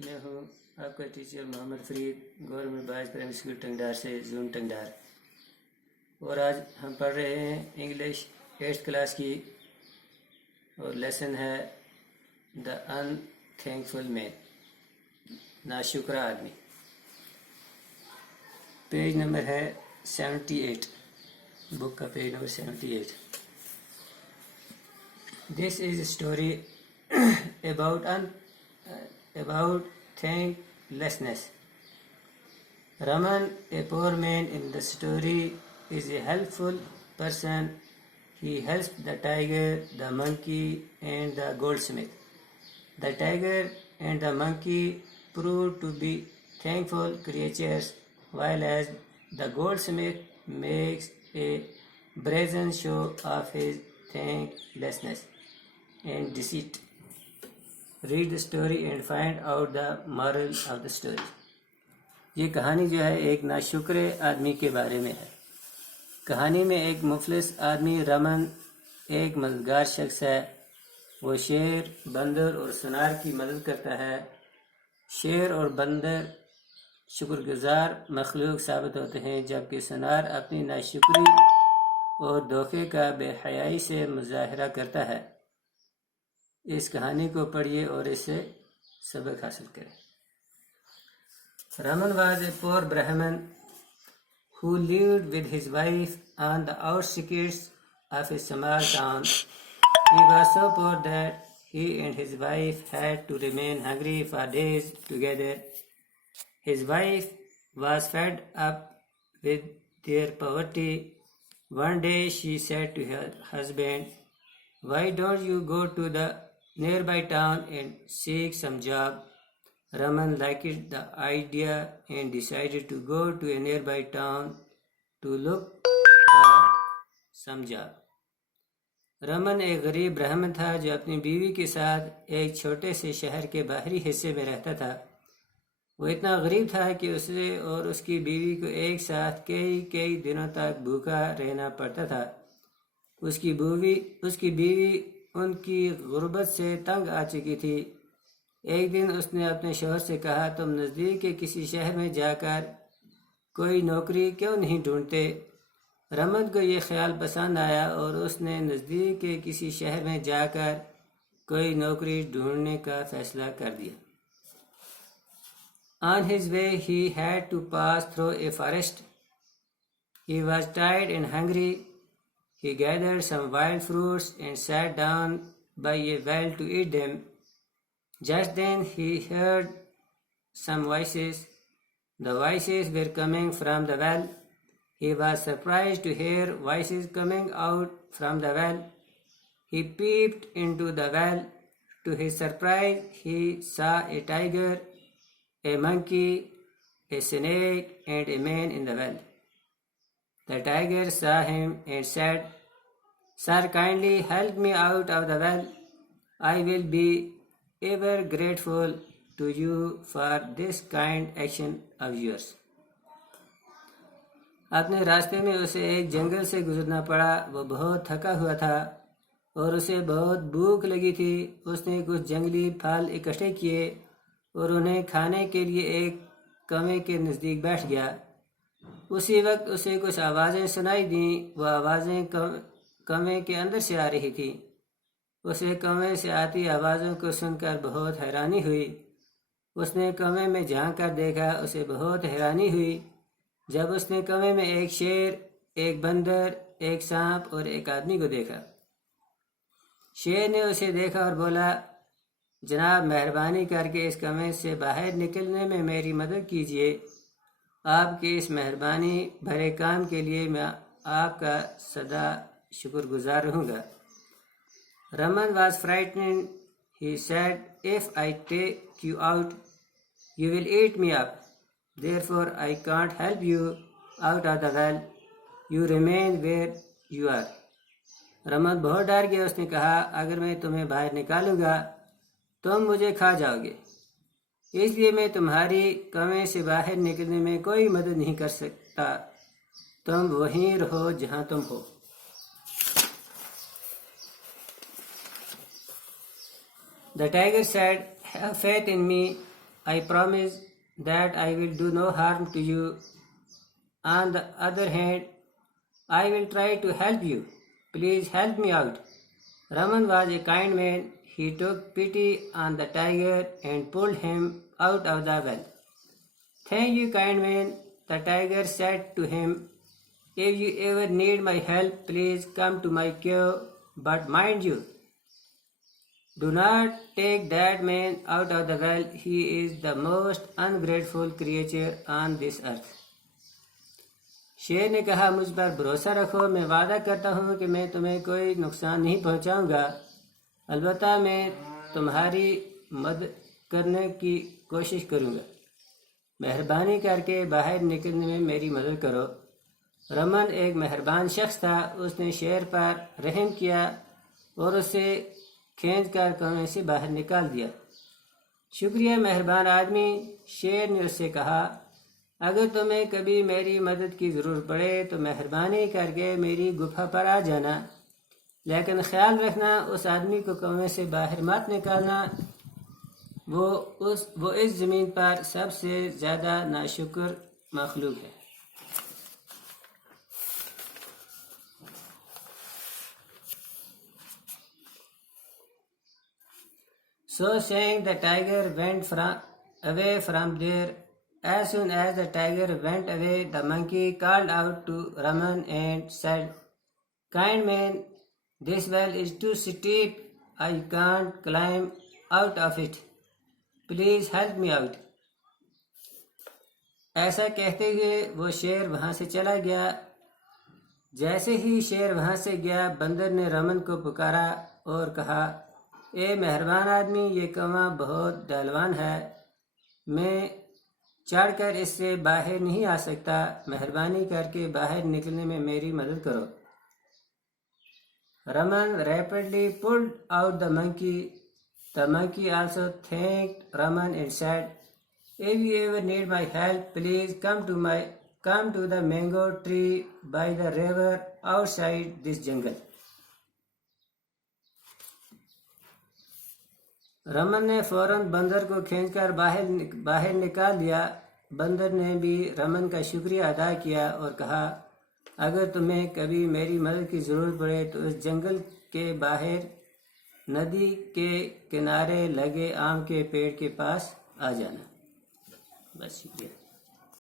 मैं हूँ आपका teacher Mohammad Fareed, government boys primary school Tangdar से, जोन टंगडार। और आज हम पढ़ रहे हैं इंग्लिश 8th क्लास की, और लेसन है द अनथैंकफुल मैन, नाशुक्रा आदमी। पेज नंबर है 78, बुक का page number 78। This is story about thanklessness. Raman, a poor man in the story, is a helpful person. He helps the tiger, the monkey, and the goldsmith. The tiger and the monkey prove to be thankful creatures, while as the goldsmith makes a brazen show of his thanklessness and deceit. Read the story and find out the moral of the story. ये कहानी जो है एक नाशुक्रे आदमी के बारे में है। कहानी में एक मुफलिस आदमी रमन एक मददगार शख्स है। वो शेर, बंदर और सुनार की मदद करता है। शेर और बंदर शुक्रगुजार मखलूक साबित होते हैं, जबकि सुनार अपनी नाशुक्री और धोखे का बेहयाई से मुजाहरा करता है। इस कहानी को पढ़िए और इससे सबक हासिल करें। Raman was a poor Brahmin who lived with his wife on the outskirts of a small town. He was so poor that he and his wife had to remain hungry for days together. His wife was fed up with their poverty. One day she said to her husband, "Why don't you go to the nearby town and seek some job?" Raman liked the idea and decided to go to a nearby town to look for some job. Raman एक गरीब ब्राह्मण था जो अपनी बीवी के साथ एक छोटे से शहर के बाहरी हिस्से में रहता था। वो इतना गरीब था कि उसे और उसकी बीवी को एक साथ कई दिनों तक भूखा रहना पड़ता था। उसकी बीवी उनकी गुर्बत से तंग आ चुकी थी। एक दिन उसने अपने शौहर से कहा, "तुम नज़दीक के किसी शहर में जाकर कोई नौकरी क्यों नहीं ढूंढते?" रमन को ये ख्याल पसंद आया और उसने नज़दीक के किसी शहर में जाकर कोई नौकरी ढूंढने का फैसला कर दिया। On his way he had to pass through a forest. He was tired and hungry. He gathered some wild fruits and sat down by a well to eat them. Just then he heard some voices. The voices were coming from the well. He was surprised to hear voices coming out from the well. He peeped into the well. To his surprise, he saw a tiger, a monkey, a snake, and a man in the well. The tiger saw him and said, "Sir, kindly help me out of the well. I will be ever grateful to you for this kind action of yours." अपने रास्ते में उसे एक जंगल से गुजरना पड़ा। वो बहुत थका हुआ था और उसे बहुत भूख लगी थी। उसने कुछ जंगली फल इकट्ठे किए और उन्हें खाने के लिए एक कौवे के नज़दीक बैठ गया। उसी वक्त उसे कुछ आवाज़ें सुनाई दीं। वह आवाज़ें कौवे के अंदर से आ रही थी। उसे कौवे से आती आवाज़ों को सुनकर बहुत हैरानी हुई। उसने कौवे में झांक कर देखा। उसे बहुत हैरानी हुई जब उसने कौवे में एक शेर, एक बंदर, एक सांप और एक आदमी को देखा। शेर ने उसे देखा और बोला, "जनाब, मेहरबानी करके इस कौवे से बाहर निकलने में मेरी मदद कीजिए। आपके इस मेहरबानी भरे काम के लिए मैं आपका सदा शुक्रगुजार रहूँगा." Raman was frightened. He said, "If I take you out, you will eat me up. Therefore, I can't help you out of the well. You remain where you are." Raman बहुत डर गया। उसने कहा, "अगर मैं तुम्हें बाहर निकालूंगा, तुम मुझे खा जाओगे। इसलिए मैं तुम्हारी कौवे से बाहर निकलने में कोई मदद नहीं कर सकता। तुम वहीं रहो जहां तुम हो." The tiger said, "Have faith in me. I promise that I will do no harm to you. On the other hand, I will try to help you. Please help me out. Raman was a kind man. He took pity on the tiger and pulled him out of the well. Thank you, kind man, the tiger said to him. If you ever need my help, please come to my cave. But mind you, do not take that man out of the well. He is the most ungrateful creature on this earth. शेर ने कहा, मुझ पर भरोसा रखो, मैं वादा करता हूँ कि मैं तुम्हें कोई नुकसान नहीं पहुँचाऊँगा। अलबत्ता मैं तुम्हारी मदद करने की कोशिश करूँगा। मेहरबानी करके बाहर निकलने में मेरी मदद करो। रमन एक मेहरबान शख्स था। उसने शेर पर रहम किया और उसे खींचकर कुएं से बाहर निकाल दिया। शुक्रिया मेहरबान आदमी, शेर ने उससे कहा। अगर तुम्हें कभी मेरी मदद की ज़रूरत पड़े तो मेहरबानी करके मेरी गुफा पर आ जाना, लेकिन ख्याल रखना उस आदमी को कुएं से बाहर मत निकालना। वो इस ज़मीन पर सबसे ज़्यादा नाशुक्र मखलूक है। So saying, the tiger went away from there. As soon as the tiger went away, the monkey called out to Raman and said, Kind man, this well is too steep. I can't climb out of it. Please help me out. ऐसा कहते हुए वो शेर वहाँ से चला गया। जैसे ही शेर वहाँ से गया, बंदर ने रमन को पुकारा और कहा, ए मेहरबान आदमी, ये कुआं बहुत ढलवान है, मैं चढ़कर इससे बाहर नहीं आ सकता। मेहरबानी करके बाहर निकलने में मेरी मदद करो। Raman rapidly pulled out the monkey. The monkey also thanked Raman and said, If you ever need my help, please come to the mango tree by the river outside this jungle. Raman ने फौरन बंदर को खींचकर बाहर निकाल दिया। बंदर ने भी रमन का शुक्रिया अदा किया और कहा, अगर तुम्हें कभी मेरी मदद की ज़रूरत पड़े तो इस जंगल के बाहर नदी के किनारे लगे आम के पेड़ के पास आ जाना। बस शुक्रिया।